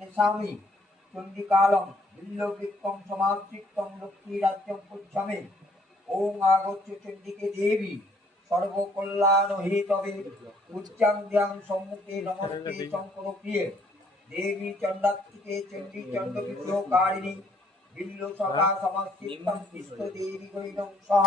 নিশামি চণ্ডিকালম বিল্লবিক্রম সমাশ্রিতম লক্ষ্মী রাজ্যম পুচ্ছমে ওম আগচ্ছ চণ্ডিকে দেবী সর্বকল্যাণ হে তবে উচ্চাং ধ্যান সম্মুখে নমস্তে শঙ্কর প্রিয়ে দেবী চণ্ডাত্রিকে চণ্ডী চণ্ড বিগ্রহ কারিণী বিল্ল সভা সমাশ্রিতম কৃষ্ণ দেবী গৈরম সহ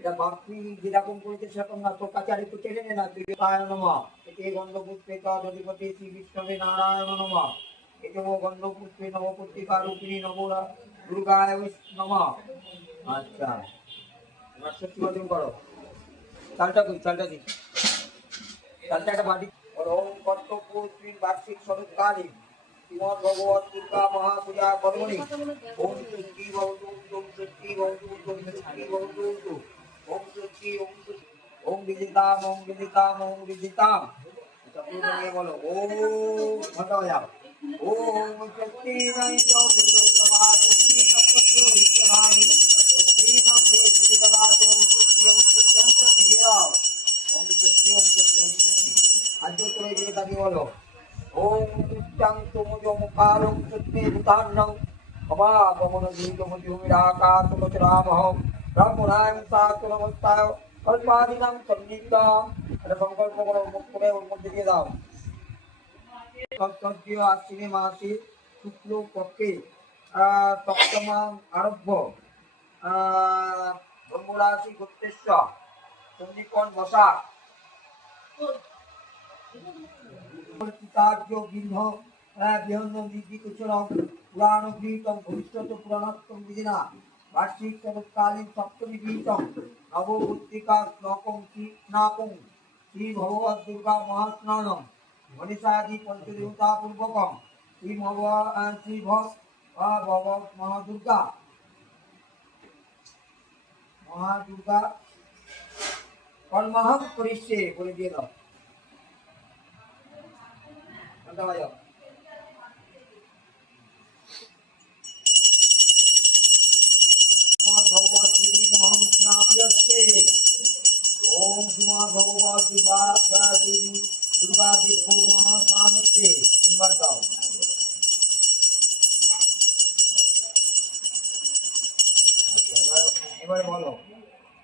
এটা বাপি যেরকম করেছে সেরকম না তোর কাছে আর একটু টেনে নে না তুই এতে গন্ধপুষ্পে শ্রী বিষ্ণবে নারায়ণ নম এতে গন্ধপুষ্পে নবপত্রিকা রূপিণী নব দুর্গায় নম। আচ্ছা এবার সত্যি করো চালটা কই চালটা দিই চালটা একটা বাটি ওম কর্তব্য শ্রী বার্ষিক শরৎকালী শ্রীমদ ভগবত দুর্গা মহাপূজা কর্মণি ওম সত্যি ভবতু ওম সত্যি ভবতু ওম সত্যি ভবতু ওম সত্যি ওম সত্যি ওম বিদিতাম ওম বিদিতাম ওম বিদিতাম এটা পুরো নিয়ে বলো ওম ঘণ্টা বাজাও ওম সত্যি নাই তো বিদোষমা সত্যি নক্ষত্র বিশ্বনামি সত্যি নাম হে সুবিবলা ওম সত্যি ওম সত্যি ওম সত্যি দিও ওম সত্যি ওম সত্যি ওম সত্যি আজ করে দিবে তাকে বলো ওম নিত্যং তুমুজমুখারং সত্যি ভূতান্নং ক্ষমাগমন দীর্ঘমতিভূমিরাকাশমচরামহং ব্রহ্মণায়ং সাতু নমস্তায় কল্পাদিনাং সন্নিগ্ধাম পুরাণ ভবিষ্যৎ পুরাণোত্তম বিধিনা বার্ষিক চমৎকালীন সপ্তমী গৃহীতম নবপত্রিকা শ্লোকম স্নাপং শ্রী ভগবত দুর্গা মহাস্নানম মনীষাদি পঞ্চদেবতা পূর্বকম শ্রী ভগবান শ্রী ভগবত মহাদুর্গা মহাদুর্গা কর্মহম করিষ্যে বলে দিয়ে দাও ঘণ্টা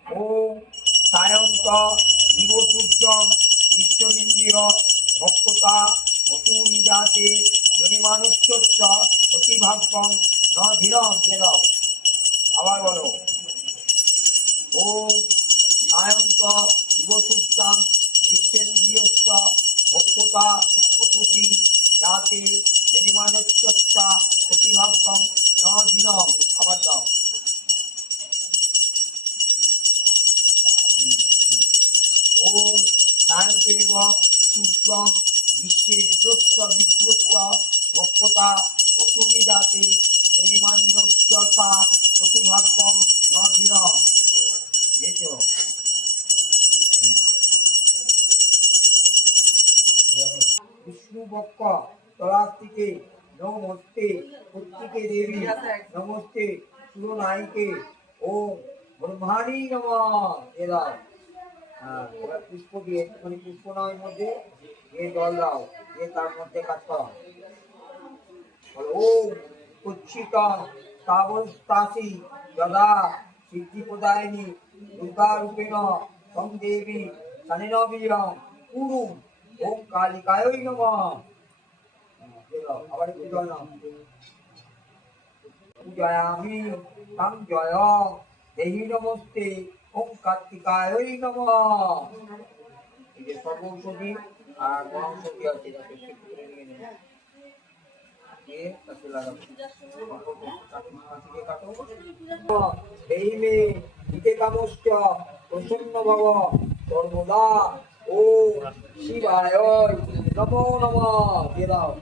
ওম সায়ন্ত জীব সূর্যম ভক্ততা অতু নিজাতে জনিমানুষ্য প্রতিভাগ্যম ন ধীরম আবার বলো ওম সায়ন্ত জীবসূত্রাম নিত্যেন্দ্রিয়স্য ভক্ততা অতুতি যাতে জনিমানুষ্য প্রতিভাগ্যম ন ধীরম আবার দাও। ওম সায়ন্তেব সূর্যম বিশ্বেদ্রস্য বিদ্রস্য ভক্ততা অসুমি যাতে বিষ্ণু বক্ষ তলাস্তিকে নমস্তে প্রত্যেকে দেবী নমস্তে সুরনায়িকে ও ব্রহ্মাণী নম এরা হ্যাঁ এবার পুষ্প দিয়ে একটুখানি পুষ্প নয় মধ্যে দিয়ে জল দাও দিয়ে তার মধ্যে কাজ করো বলো ওম উচ্ছিতম তাবস্তাসি যদা সিদ্ধি প্রদায়িনী দুর্গা রূপেণ তং দেবী শনিনবীরম কুরু ওম কালিকায়ই নম। আবার একটু জল পূজয়ামি তং জয়। দেহি নমস্তে। ওম কার্তিকায়ই নম সর্বৌষধি আর বনৌষধি আছে যাতে নিয়ে প্রসন্ন ভব। সর্বদা ও শিবায় নমো নম, দিয়ে দাও।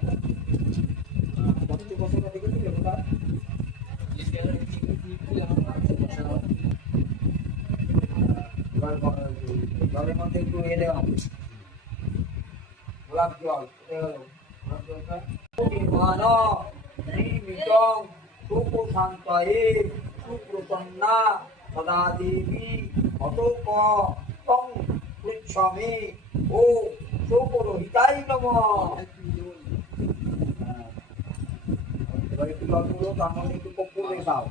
ভক্তি প্রসন্ন দেখেছিলে ওটা? এবার ব- জলের মধ্যে একটু এ দেওয়া। গোলাপ জল গোলাপ জলটা। সুপ্রসন্না সদা দেবী অতোক পৃচ্ছামি ও সুপরোহিতাই নম। এবার একটু জলগুলো তার মধ্যে একটু কপুর মেশাও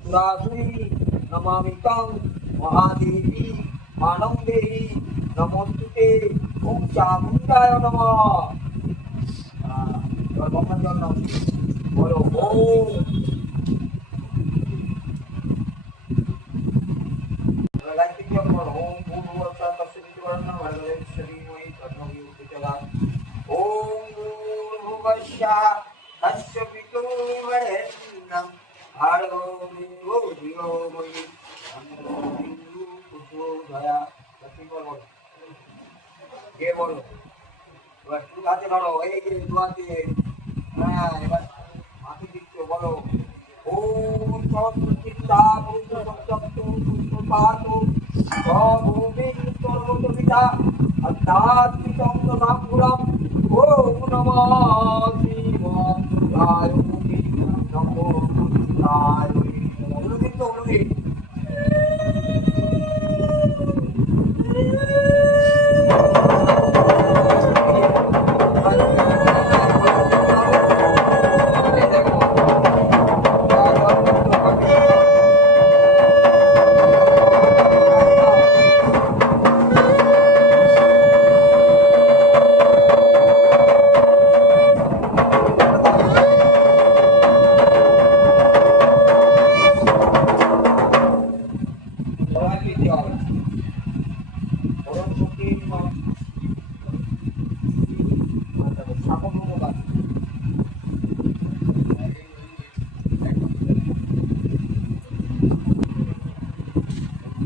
সুরাসুরি নমামি তং মহাদেবী ওম ধীমহি তন্নো প্রচোদয়াৎ গায়ত্রী বলো কে বলো এবার দু হাতে ধরো এই যে দু হাতে হ্যাঁ এবার হাতে দিচ্ছ বলো ওম সরস্বতীতা পুরুষ সপ্তম পুষ্পাত সভূমিং সর্বতবিতা অধ্যাত্মিকং সাম্পুরম অনুদিত অনুদিত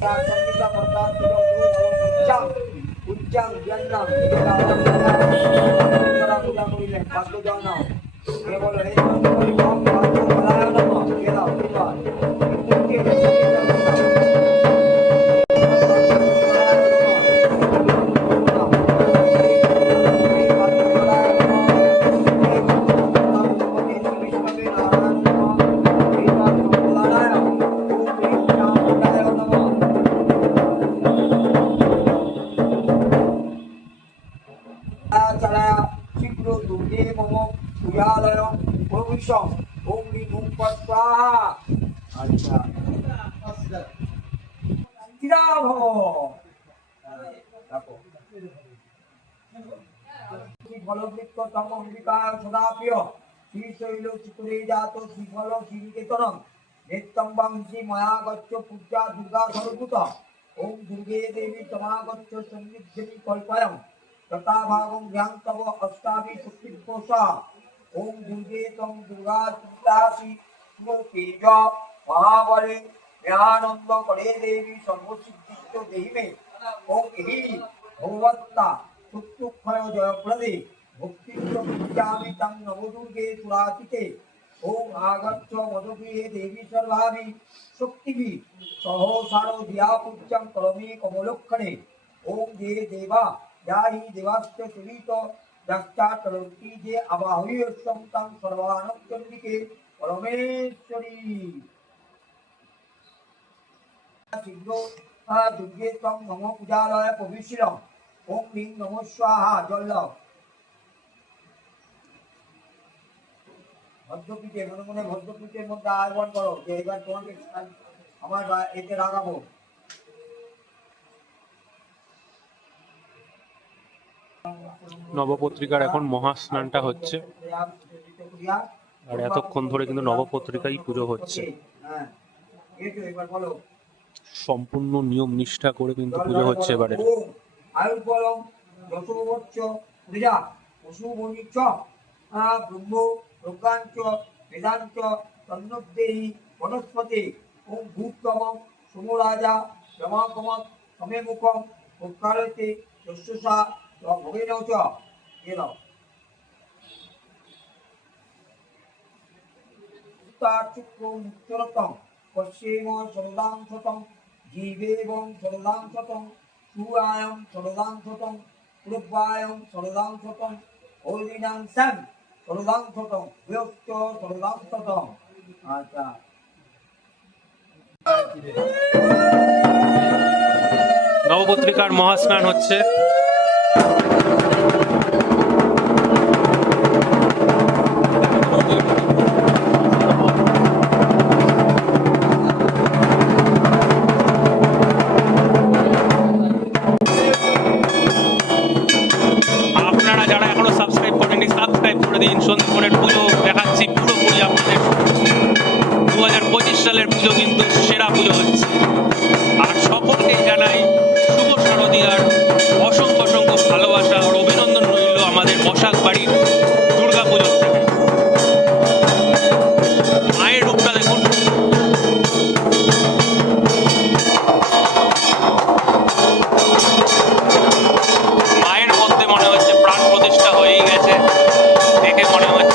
চন্ডিকা মন্দার তিলক উচ্চাং উচ্চাং জন্নাম করা পূজা করিলেন ভাগ্য যাও নাও প্রবিশম ওম রিং স্বাহা আচ্ছা। চিরাভ দেখো। ফলবৃক্ষ তম অম্বিকা সদা প্রিয় শ্রী শৈল চিকুরে জাত শ্রীফল শ্রীনিকেতনম নিত্যম বংশী ময়া পূজা দুর্গা সর্বভূত ওম দুর্গে দেবী অষ্টাভি শক্তিকোষা ওম দুর্গে তম দুর্গা চিন্তাসি তেজ মহাবলে জ্ঞানন্দ করে দেবী সর্বসিদ্ধিষ্ট দেহিমে ওম হি ভগবত্তা সুক্ষয় জয়প্রদে ভক্তিষ্ট পূজামি তং নবদুর্গে সুরাচিতে ওম আগচ্ছ মধুগৃহে দেবী সর্বাভি শক্তিভি সহসারো ধিয়া পূজ্যং করমি কমলক্ষণে ওম যে দেবা যাহি দেবাস্ত চলিত দক্ষাচরন্তি যে আবাহ্যম তং সর্বানন্দকে পরমেশ্বরী শীঘ্র দুর্গে তং নম পূজালয় প্রবেশিলম ওম হ্রিং নম স্বাহা জল দাও। ভদ্রপীঠে মনে মনে ভদ্রপীঠের মধ্যে আহ্বান করো যে এবার তোমাকে আমার এতে লাগাবো নবপত্রিকার এখন মহাস্নানটা হচ্ছে। আর এতক্ষণ ধরে কিন্তু নবপত্রিকাই পুজো হচ্ছে। সম্পূর্ণ নিয়ম নিষ্ঠা করে কিন্তু পুজো হচ্ছে এবারে। বনস্পতি ওম ভূতম সমরাজা রমাকমক সমে মুখম উৎকারতে যশুষা ভগেন চ এ দাও মুক্তরতম পশ্চিম সরদাং শতম জীবেবং সরদাং শতম সুরায়ং সরদাং শতম পূর্বায়ং সরদাং শতম হরিণাং স্যাম সরদাং শতম বৃহস্ত আচ্ছা নবপত্রিকার মহাস্নান হচ্ছে। মনে হচ্ছে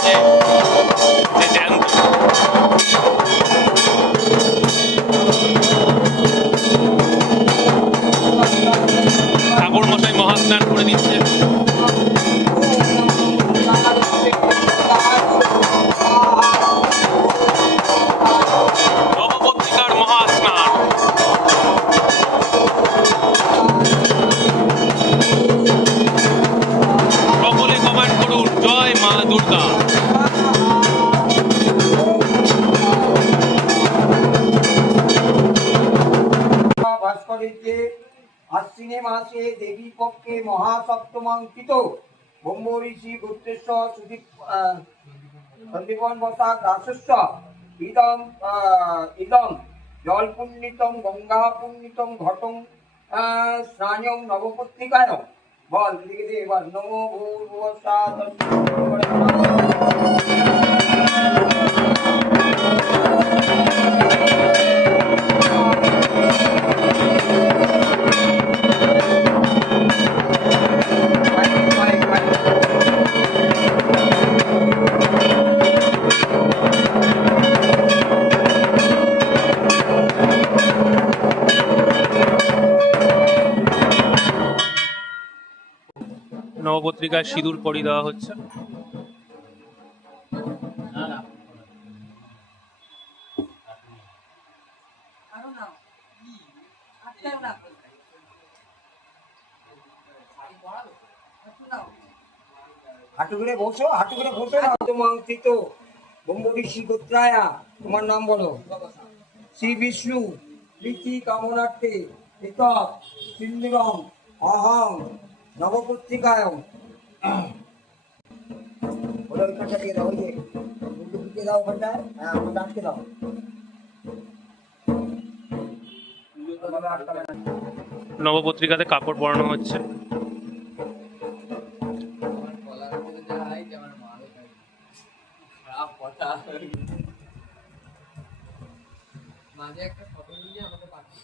মহাসপ্তমাঙ্কিত। ব্রহ্ম ঋষি গুপ্তেশ্বর সুদীপ সন্দীপন বসাক রাসস্ব ইদম ইদম জল পুণ্যিতম গঙ্গা পুণ্যিতম ঘটং স্নানম নবপত্রিকায়। বল, লিখে দে এবার। নমো ভূর্ভুবস্বা নবপত্রিকায় সিঁদুর পরিয়ে দেওয়া হচ্ছে। হাঁটু করে বসো হাঁটু করে বসো না। মাংসিত ব্রহ্ম ঋষি গোত্রায়া তোমার নাম বলো। শ্রী বিষ্ণু প্রীতি কামনার্থে অহং নবপত্রিকায় বলে ওইখানটা দিয়ে দাও ওই যে দুটো দাও ওখানটায় হ্যাঁ ওখানটা আটকে দাও। নবপত্রিকাতে কাপড় পরানো হচ্ছে। মাঝে একটা ফটো নিয়ে আমাকে পাঠিয়ে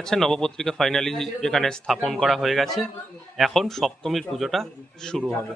পাচ্ছেন নবপত্রিকা ফাইনালি এখানে স্থাপন করা হয়ে গেছে। এখন সপ্তমীর পুজোটা শুরু হবে।